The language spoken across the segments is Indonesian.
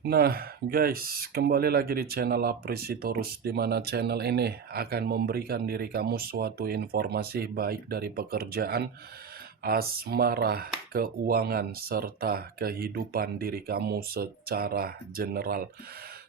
Nah, guys, kembali lagi di channel Aprisitorus, di mana channel ini akan memberikan diri kamu suatu informasi baik dari pekerjaan, asmara, keuangan, serta kehidupan diri kamu secara general.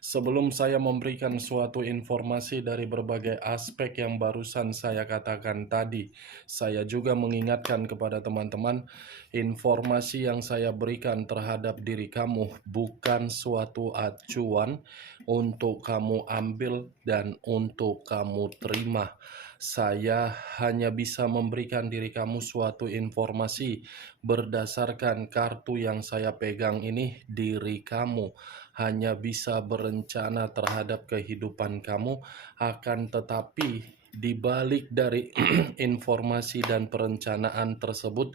Sebelum saya memberikan suatu informasi dari berbagai aspek yang barusan saya katakan tadi, saya juga mengingatkan kepada teman-teman, informasi yang saya berikan terhadap diri kamu bukan suatu acuan untuk kamu ambil dan untuk kamu terima. Saya hanya bisa memberikan diri kamu suatu informasi berdasarkan kartu yang saya pegang ini. Diri kamu hanya bisa berencana terhadap kehidupan kamu, akan tetapi di balik dari informasi dan perencanaan tersebut,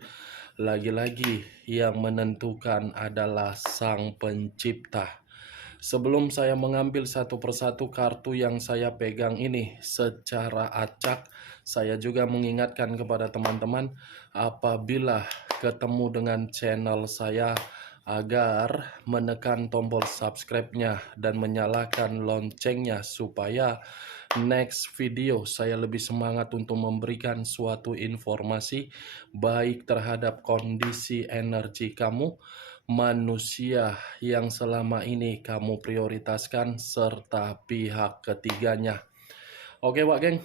lagi-lagi yang menentukan adalah Sang Pencipta. Sebelum saya mengambil satu persatu kartu yang saya pegang ini secara acak, saya juga mengingatkan kepada teman-teman apabila ketemu dengan channel saya agar menekan tombol subscribe-nya dan menyalakan loncengnya supaya next video saya lebih semangat untuk memberikan suatu informasi baik terhadap kondisi energi kamu, manusia yang selama ini kamu prioritaskan, serta pihak ketiganya. Oke Wak Geng,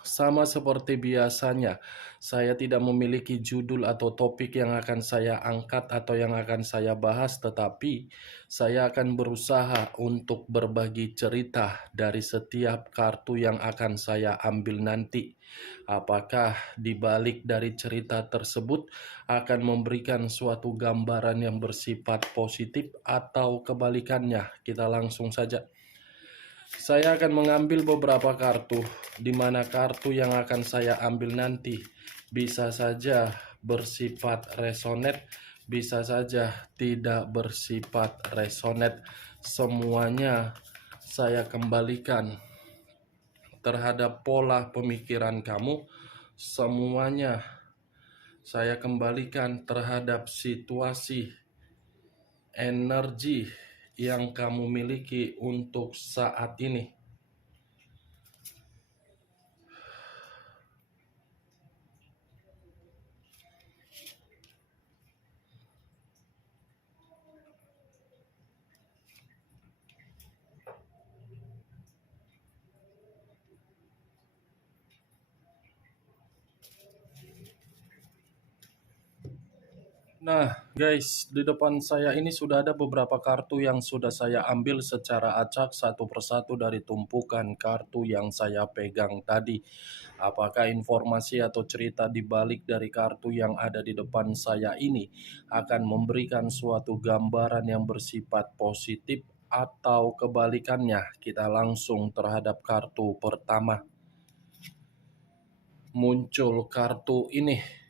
sama seperti biasanya, saya tidak memiliki judul atau topik yang akan saya angkat atau yang akan saya bahas, tetapi saya akan berusaha untuk berbagi cerita dari setiap kartu yang akan saya ambil nanti. Apakah di balik dari cerita tersebut akan memberikan suatu gambaran yang bersifat positif atau kebalikannya? Kita langsung saja. Saya akan mengambil beberapa kartu, di mana kartu yang akan saya ambil nanti bisa saja bersifat resonate, bisa saja tidak bersifat resonate. Semuanya saya kembalikan terhadap pola pemikiran kamu, semuanya saya kembalikan terhadap situasi energi yang kamu miliki untuk saat ini. Nah, guys, di depan saya ini sudah ada beberapa kartu yang sudah saya ambil secara acak satu persatu dari tumpukan kartu yang saya pegang tadi. Apakah informasi atau cerita di balik dari kartu yang ada di depan saya ini akan memberikan suatu gambaran yang bersifat positif atau kebalikannya? Kita langsung terhadap kartu pertama. Muncul kartu ini.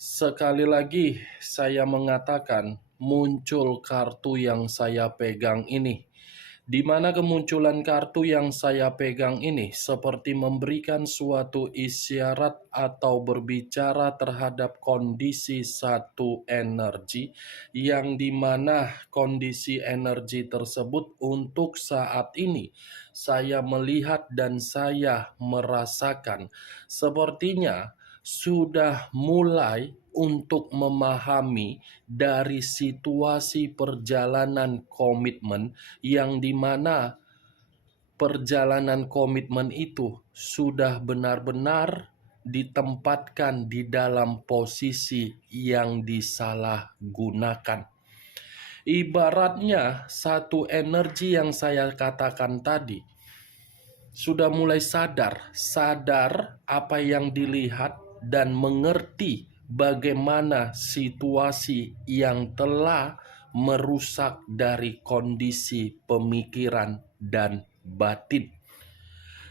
Sekali lagi saya mengatakan muncul kartu yang saya pegang ini. Di mana kemunculan kartu yang saya pegang ini seperti memberikan suatu isyarat atau berbicara terhadap kondisi satu energi, yang dimana kondisi energi tersebut untuk saat ini saya melihat dan saya merasakan sepertinya sudah mulai untuk memahami dari situasi perjalanan komitmen, yang dimana perjalanan komitmen itu sudah benar-benar ditempatkan di dalam posisi yang disalahgunakan. Ibaratnya satu energi yang saya katakan tadi sudah mulai sadar apa yang dilihat dan mengerti bagaimana situasi yang telah merusak dari kondisi pemikiran dan batin.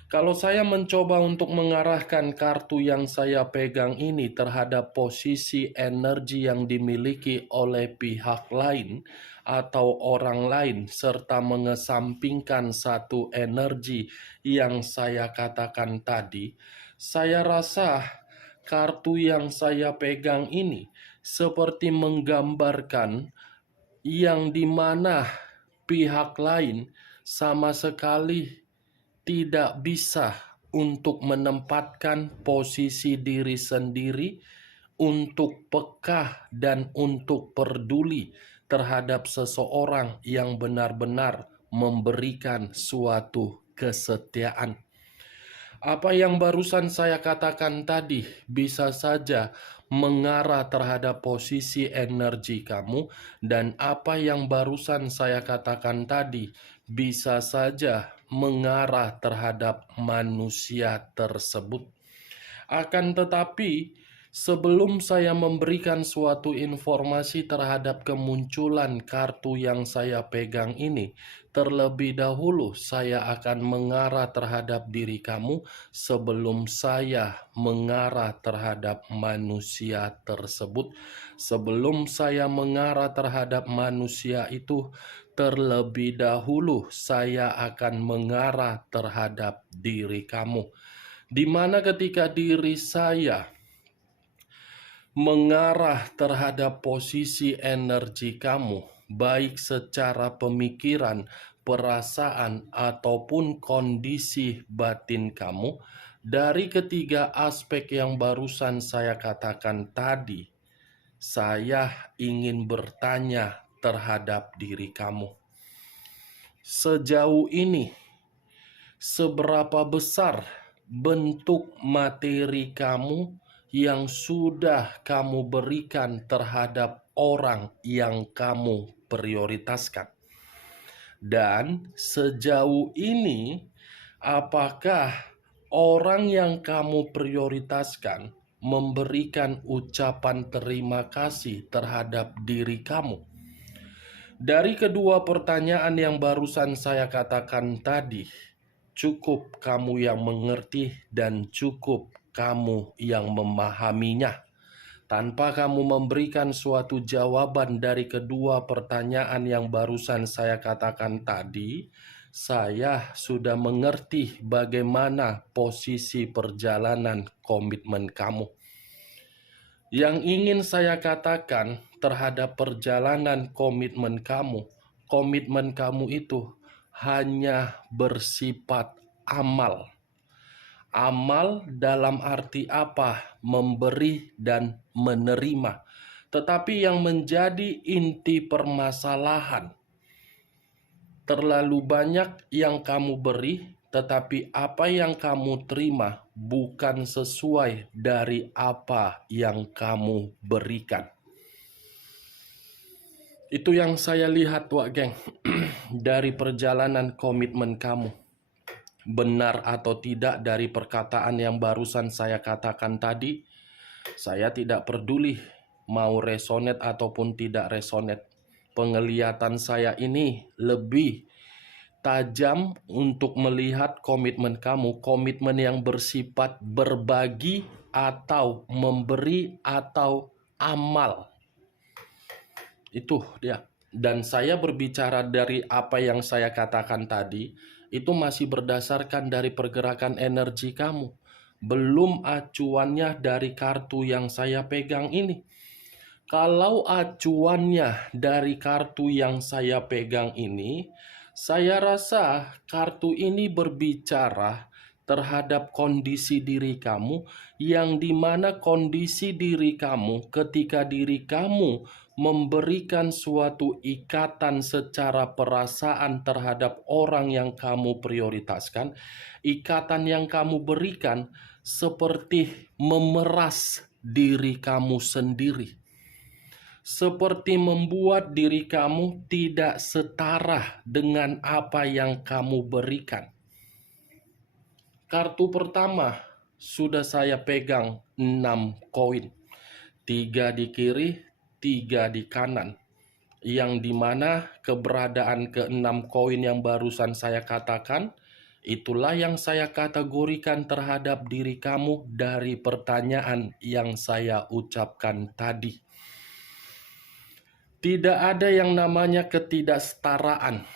Kalau saya mencoba untuk mengarahkan kartu yang saya pegang ini terhadap posisi energi yang dimiliki oleh pihak lain atau orang lain, serta mengesampingkan satu energi yang saya katakan tadi, saya rasa kartu yang saya pegang ini seperti menggambarkan yang dimana pihak lain sama sekali tidak bisa untuk menempatkan posisi diri sendiri untuk peka dan untuk peduli terhadap seseorang yang benar-benar memberikan suatu kesetiaan. Apa yang barusan saya katakan tadi bisa saja mengarah terhadap posisi energi kamu, dan apa yang barusan saya katakan tadi bisa saja mengarah terhadap manusia tersebut. Akan tetapi, sebelum saya memberikan suatu informasi terhadap kemunculan kartu yang saya pegang ini, terlebih dahulu saya akan mengarah terhadap diri kamu sebelum saya mengarah terhadap manusia tersebut. Sebelum saya mengarah terhadap manusia itu, terlebih dahulu saya akan mengarah terhadap diri kamu. Di mana ketika diri saya mengarah terhadap posisi energi kamu, baik secara pemikiran, perasaan, ataupun kondisi batin kamu, dari ketiga aspek yang barusan saya katakan tadi, saya ingin bertanya terhadap diri kamu. Sejauh ini, seberapa besar bentuk materi kamu yang sudah kamu berikan terhadap orang yang kamu prioritaskan? Dan sejauh ini, apakah orang yang kamu prioritaskan memberikan ucapan terima kasih terhadap diri kamu? Dari kedua pertanyaan yang barusan saya katakan tadi, cukup kamu yang mengerti dan cukup kamu yang memahaminya. Tanpa kamu memberikan suatu jawaban dari kedua pertanyaan yang barusan saya katakan tadi, saya sudah mengerti bagaimana posisi perjalanan komitmen kamu. Yang ingin saya katakan terhadap perjalanan komitmen kamu itu hanya bersifat amal. Amal dalam arti apa? Memberi dan menerima. Tetapi yang menjadi inti permasalahan, terlalu banyak yang kamu beri, tetapi apa yang kamu terima bukan sesuai dari apa yang kamu berikan. Itu yang saya lihat, Wak Geng, dari perjalanan komitmen kamu. Benar atau tidak dari perkataan yang barusan saya katakan tadi, saya tidak peduli mau resonate ataupun tidak resonate. Penglihatan saya ini lebih tajam untuk melihat komitmen kamu, komitmen yang bersifat berbagi atau memberi atau amal. Itu dia. Dan saya berbicara dari apa yang saya katakan tadi, itu masih berdasarkan dari pergerakan energi kamu. Belum acuannya dari kartu yang saya pegang ini. Kalau acuannya dari kartu yang saya pegang ini, saya rasa kartu ini berbicara terhadap kondisi diri kamu, yang dimana kondisi diri kamu ketika diri kamu memberikan suatu ikatan secara perasaan terhadap orang yang kamu prioritaskan. Ikatan yang kamu berikan seperti memeras diri kamu sendiri, seperti membuat diri kamu tidak setara dengan apa yang kamu berikan. Kartu pertama sudah saya pegang 6 koin. 3 di kiri, 3 di kanan. Yang dimana keberadaan ke-6 koin yang barusan saya katakan, itulah yang saya kategorikan terhadap diri kamu dari pertanyaan yang saya ucapkan tadi. Tidak ada yang namanya ketidaksetaraan.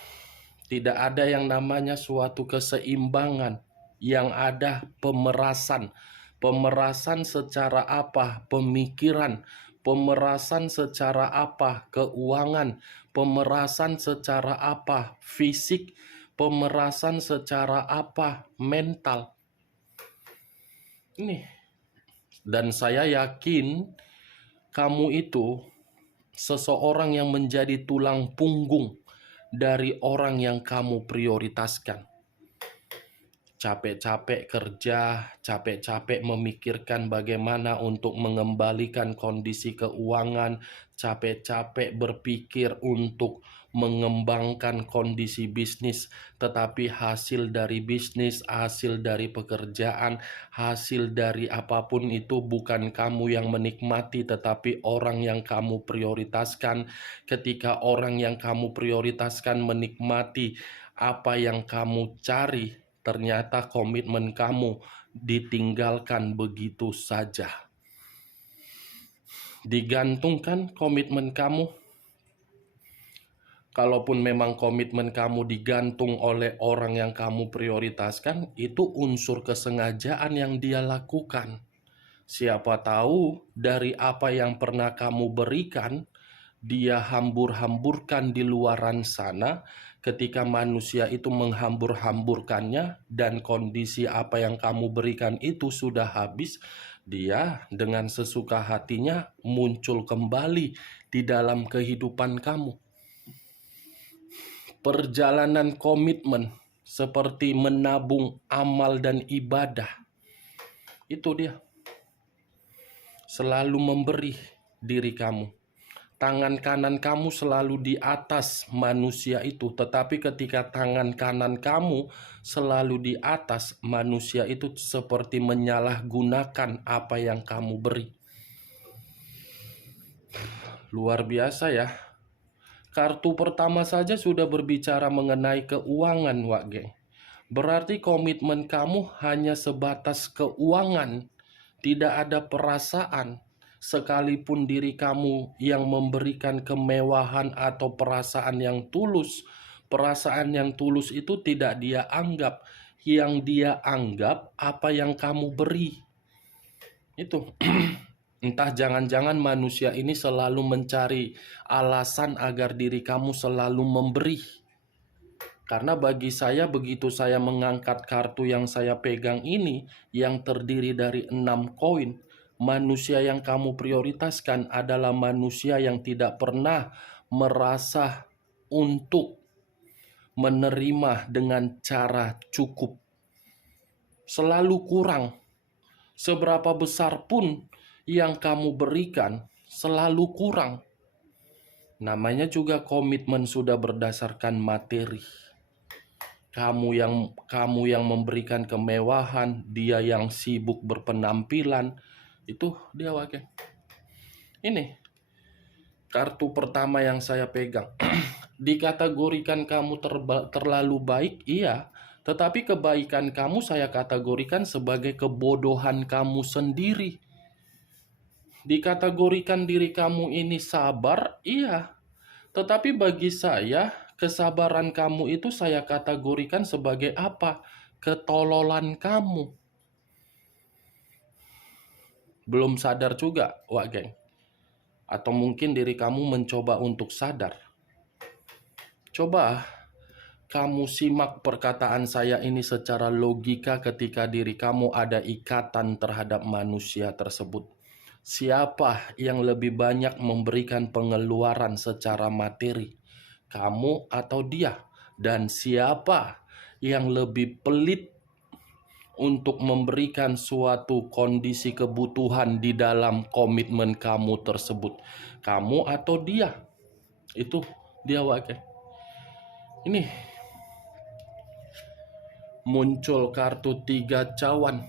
Tidak ada yang namanya suatu keseimbangan. Yang ada pemerasan. Pemerasan secara apa? Pemikiran. pemerasan secara apa? Keuangan. Pemerasan secara apa? Fisik. Pemerasan secara apa? Mental. Ini. Dan saya yakin kamu itu seseorang yang menjadi tulang punggung dari orang yang kamu prioritaskan. Capek-capek kerja, capek-capek memikirkan bagaimana untuk mengembalikan kondisi keuangan, capek-capek berpikir untuk mengembangkan kondisi bisnis, tetapi hasil dari bisnis, hasil dari pekerjaan, hasil dari apapun itu bukan kamu yang menikmati, tetapi orang yang kamu prioritaskan. Ketika orang yang kamu prioritaskan menikmati apa yang kamu cari, ternyata komitmen kamu ditinggalkan begitu saja. Digantungkan komitmen kamu. Kalaupun memang komitmen kamu digantung oleh orang yang kamu prioritaskan, itu unsur kesengajaan yang dia lakukan. Siapa tahu dari apa yang pernah kamu berikan, dia hambur-hamburkan di luaran sana. Ketika manusia itu menghambur-hamburkannya dan kondisi apa yang kamu berikan itu sudah habis, dia dengan sesuka hatinya muncul kembali di dalam kehidupan kamu. Perjalanan komitmen seperti menabung amal dan ibadah, itu dia selalu memberi diri kamu. Tangan kanan kamu selalu di atas manusia itu, tetapi ketika tangan kanan kamu selalu di atas manusia itu, seperti menyalahgunakan apa yang kamu beri. Luar biasa ya. Kartu pertama saja sudah berbicara mengenai keuangan, Wak Geng. Berarti komitmen kamu hanya sebatas keuangan, tidak ada perasaan. Sekalipun diri kamu yang memberikan kemewahan atau perasaan yang tulus, perasaan yang tulus itu tidak dia anggap. Yang dia anggap apa yang kamu beri. Itu. Entah jangan-jangan manusia ini selalu mencari alasan agar diri kamu selalu memberi. Karena bagi saya, begitu saya mengangkat kartu yang saya pegang ini, yang terdiri dari 6 koin, manusia yang kamu prioritaskan adalah manusia yang tidak pernah merasa untuk menerima dengan cara cukup. Selalu kurang. Seberapa besar pun yang kamu berikan, selalu kurang. Namanya juga komitmen sudah berdasarkan materi. Kamu yang memberikan kemewahan, dia yang sibuk berpenampilan, itu dia wakil. Ini kartu pertama yang saya pegang. Dikategorikan kamu terlalu baik, iya. Tetapi kebaikan kamu saya kategorikan sebagai kebodohan kamu sendiri. Dikategorikan diri kamu ini sabar, iya. Tetapi bagi saya, kesabaran kamu itu saya kategorikan sebagai apa? Ketololan kamu. Belum sadar juga, Wak Geng. Atau mungkin diri kamu mencoba untuk sadar. Coba kamu simak perkataan saya ini secara logika ketika diri kamu ada ikatan terhadap manusia tersebut. Siapa yang lebih banyak memberikan pengeluaran secara materi? Kamu atau dia? Dan siapa yang lebih pelit untuk memberikan suatu kondisi kebutuhan di dalam komitmen kamu tersebut? Kamu atau dia? Itu dia wakil. Ini muncul kartu 3 cawan.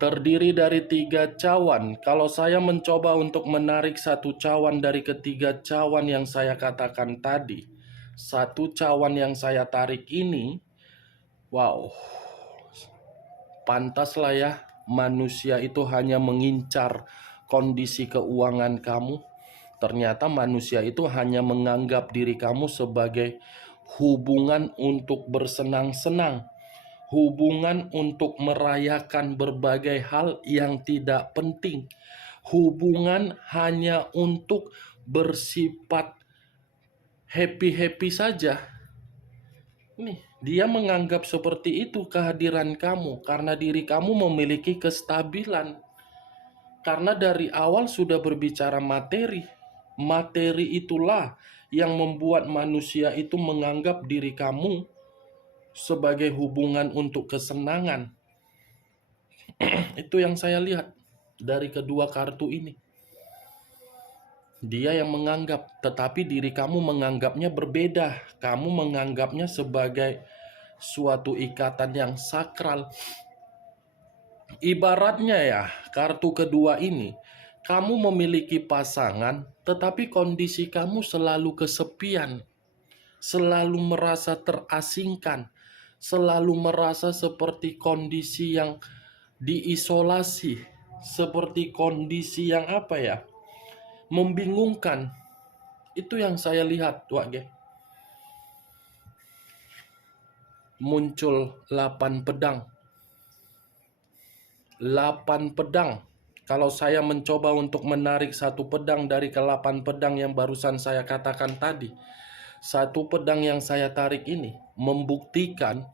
Terdiri dari 3 cawan. Kalau saya mencoba untuk menarik 1 cawan dari ketiga cawan yang saya katakan tadi, 1 cawan yang saya tarik ini, wow, pantaslah ya manusia itu hanya mengincar kondisi keuangan kamu. Ternyata manusia itu hanya menganggap diri kamu sebagai hubungan untuk bersenang-senang, hubungan untuk merayakan berbagai hal yang tidak penting, Hubungan hanya untuk bersifat happy-happy saja. Nih, dia menganggap seperti itu kehadiran kamu karena diri kamu memiliki kestabilan. Karena dari awal sudah berbicara materi. Materi itulah yang membuat manusia itu menganggap diri kamu sebagai hubungan untuk kesenangan. Itu yang saya lihat dari kedua kartu ini. Dia yang menganggap, tetapi diri kamu menganggapnya berbeda. Kamu menganggapnya sebagai suatu ikatan yang sakral. Ibaratnya ya, kartu kedua ini, kamu memiliki pasangan, tetapi kondisi kamu selalu kesepian, selalu merasa terasingkan, selalu merasa seperti kondisi yang diisolasi, seperti kondisi yang apa ya, membingungkan. Itu yang saya lihat, Wak Ge. Muncul 8 pedang. 8 pedang. Kalau saya mencoba untuk menarik satu pedang dari ke-8 pedang yang barusan saya katakan tadi, satu pedang yang saya tarik ini membuktikan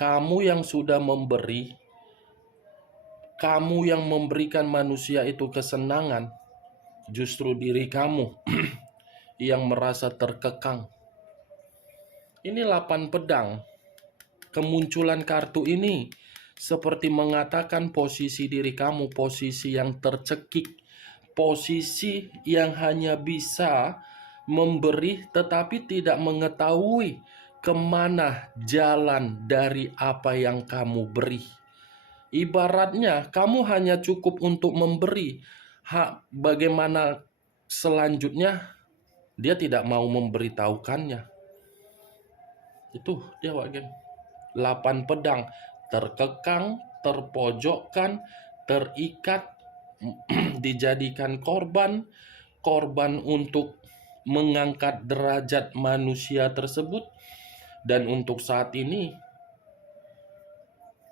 kamu yang sudah memberi, kamu yang memberikan manusia itu kesenangan, justru diri kamu yang merasa terkekang. Ini 8 pedang. Kemunculan kartu ini seperti mengatakan posisi diri kamu, posisi yang tercekik, posisi yang hanya bisa memberi tetapi tidak mengetahui kemana jalan dari apa yang kamu beri. Ibaratnya kamu hanya cukup untuk memberi. Bagaimana selanjutnya dia tidak mau memberitahukannya. Itu dia, Wak Geng. 8 pedang. Terkekang, terpojokkan, terikat, dijadikan korban untuk mengangkat derajat manusia tersebut. Dan untuk saat ini,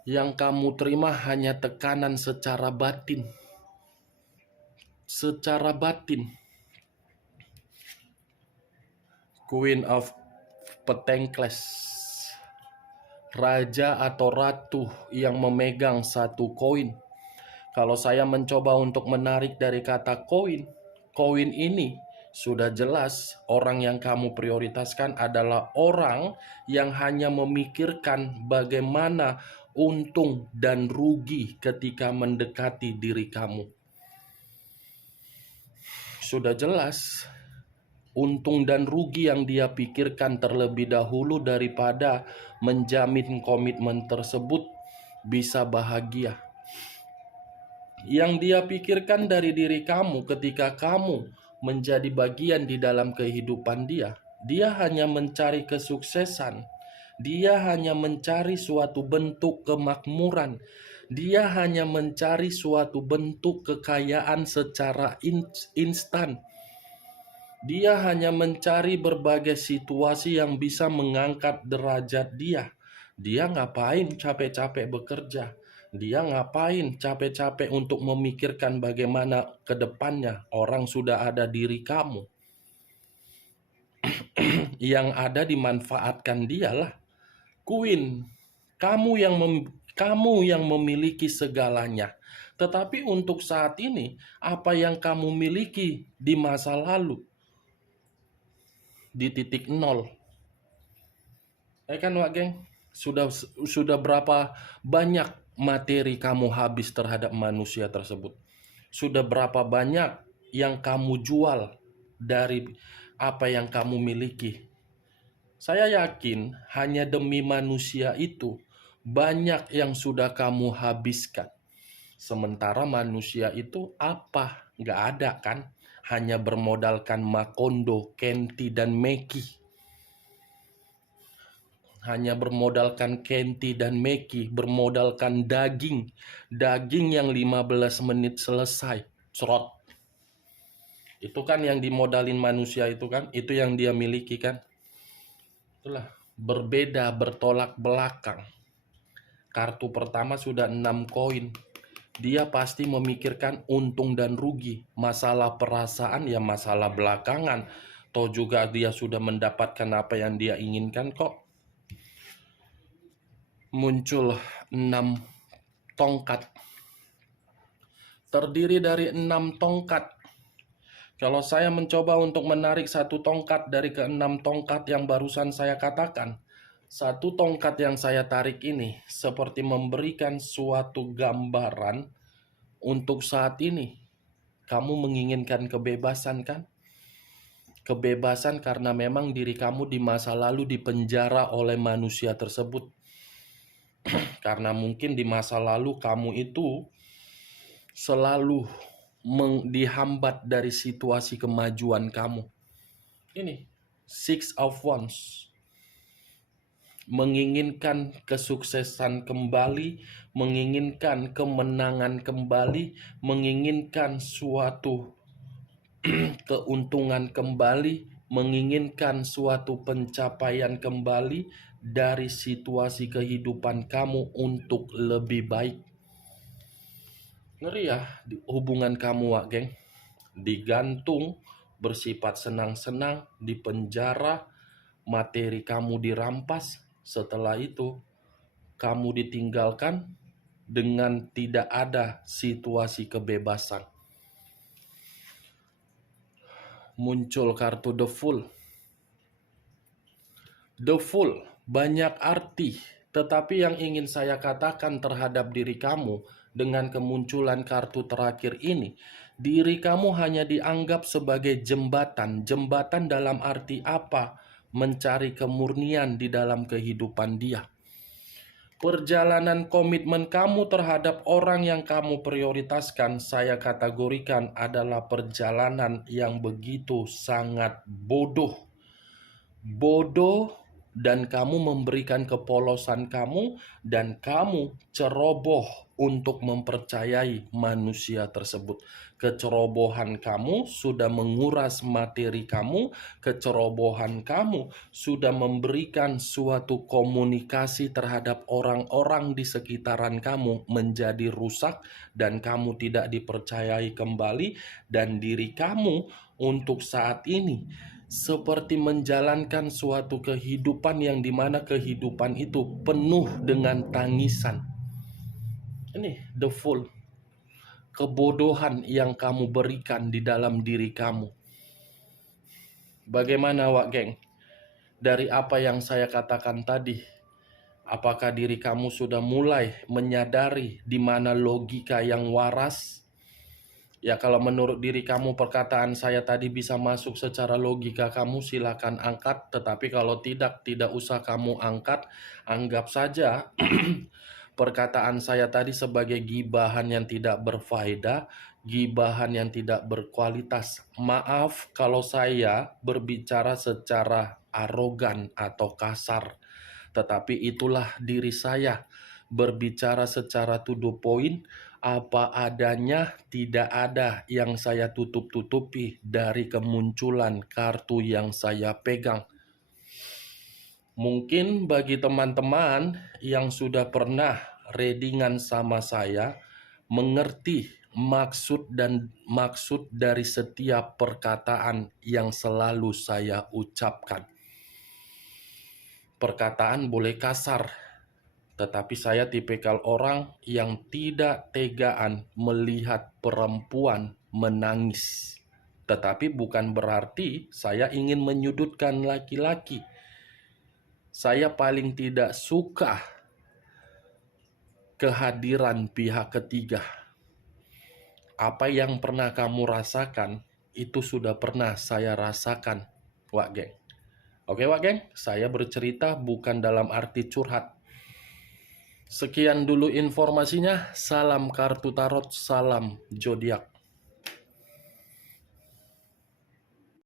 yang kamu terima hanya tekanan secara batin. Secara batin. Queen of Pentacles. Raja atau ratu yang memegang satu koin. Kalau saya mencoba untuk menarik dari kata koin, koin ini sudah jelas orang yang kamu prioritaskan adalah orang yang hanya memikirkan bagaimana untung dan rugi ketika mendekati diri kamu. Sudah jelas untung dan rugi yang dia pikirkan terlebih dahulu daripada menjamin komitmen tersebut bisa bahagia. Yang dia pikirkan dari diri kamu ketika kamu menjadi bagian di dalam kehidupan dia, dia hanya mencari kesuksesan, dia hanya mencari suatu bentuk kemakmuran, dia hanya mencari suatu bentuk kekayaan secara instan. Dia hanya mencari berbagai situasi yang bisa mengangkat derajat dia. Dia ngapain capek-capek bekerja? Dia ngapain capek-capek untuk memikirkan bagaimana ke depannya? Orang sudah ada diri kamu. Yang ada dimanfaatkan dialah. Queen, kamu yang memiliki segalanya. Tetapi untuk saat ini, apa yang kamu miliki di masa lalu di titik nol. Kan Wak Geng, sudah berapa banyak materi kamu habis terhadap manusia tersebut? Sudah berapa banyak yang kamu jual dari apa yang kamu miliki? Saya yakin hanya demi manusia itu banyak yang sudah kamu habiskan. Sementara manusia itu apa? Nggak ada kan? Hanya bermodalkan Makondo, Kenti, dan Meki. Hanya bermodalkan Kenti dan Meki, bermodalkan daging. Daging yang 15 menit selesai. Serot. Itu kan yang dimodalin manusia itu kan. Itu yang dia miliki kan. Itulah. Berbeda, bertolak belakang. Kartu pertama sudah 6 koin. dia pasti memikirkan untung dan rugi. Masalah perasaan ya masalah belakangan. Toh juga dia sudah mendapatkan apa yang dia inginkan kok. Muncul 6 tongkat. Terdiri dari 6 tongkat. Kalau saya mencoba untuk menarik satu tongkat dari ke-6 tongkat yang barusan saya katakan, satu tongkat yang saya tarik ini seperti memberikan suatu gambaran untuk saat ini. Kamu menginginkan kebebasan kan? Kebebasan karena memang diri kamu di masa lalu dipenjara oleh manusia tersebut. Karena mungkin di masa lalu kamu itu selalu dihambat dari situasi kemajuan kamu. Ini Six of Wands. Menginginkan kesuksesan kembali, menginginkan kemenangan kembali, menginginkan suatu keuntungan kembali, menginginkan suatu pencapaian kembali dari situasi kehidupan kamu untuk lebih baik. Ngeri ya hubungan kamu, Wak Geng. Digantung, bersifat senang-senang, dipenjara, materi kamu dirampas. Setelah itu, kamu ditinggalkan dengan tidak ada situasi kebebasan. Muncul kartu The Fool. The Fool banyak arti, tetapi yang ingin saya katakan terhadap diri kamu dengan kemunculan kartu terakhir ini, diri kamu hanya dianggap sebagai jembatan. Jembatan dalam arti apa? Mencari kemurnian di dalam kehidupan dia. Perjalanan komitmen kamu terhadap orang yang kamu prioritaskan, saya kategorikan adalah perjalanan yang begitu sangat bodoh. Bodoh, dan kamu memberikan kepolosan kamu, dan kamu ceroboh untuk mempercayai manusia tersebut. Kecerobohan kamu sudah menguras materi kamu, kecerobohan kamu sudah memberikan suatu komunikasi terhadap orang-orang di sekitaran kamu menjadi rusak, dan kamu tidak dipercayai kembali, dan diri kamu untuk saat ini seperti menjalankan suatu kehidupan yang dimana kehidupan itu penuh dengan tangisan. Ini the fool. Kebodohan yang kamu berikan di dalam diri kamu. Bagaimana, Wak Geng? Dari apa yang saya katakan tadi, apakah diri kamu sudah mulai menyadari di mana logika yang waras? Ya, kalau menurut diri kamu perkataan saya tadi bisa masuk secara logika kamu, silakan angkat. Tetapi kalau tidak usah kamu angkat. Anggap saja perkataan saya tadi sebagai gibahan yang tidak berfaedah, gibahan yang tidak berkualitas. Maaf kalau saya berbicara secara arogan atau kasar. Tetapi itulah diri saya, berbicara secara to the point, apa adanya, tidak ada yang saya tutup-tutupi dari kemunculan kartu yang saya pegang. Mungkin bagi teman-teman yang sudah pernah readingan sama saya, mengerti maksud dari setiap perkataan yang selalu saya ucapkan. Perkataan boleh kasar, tetapi saya tipikal orang yang tidak tegaan melihat perempuan menangis. Tetapi bukan berarti saya ingin menyudutkan laki-laki. Saya paling tidak suka kehadiran pihak ketiga. Apa yang pernah kamu rasakan, itu sudah pernah saya rasakan, Wak Geng. Oke, Wak Geng, saya bercerita bukan dalam arti curhat. Sekian dulu informasinya. Salam kartu tarot, salam zodiak.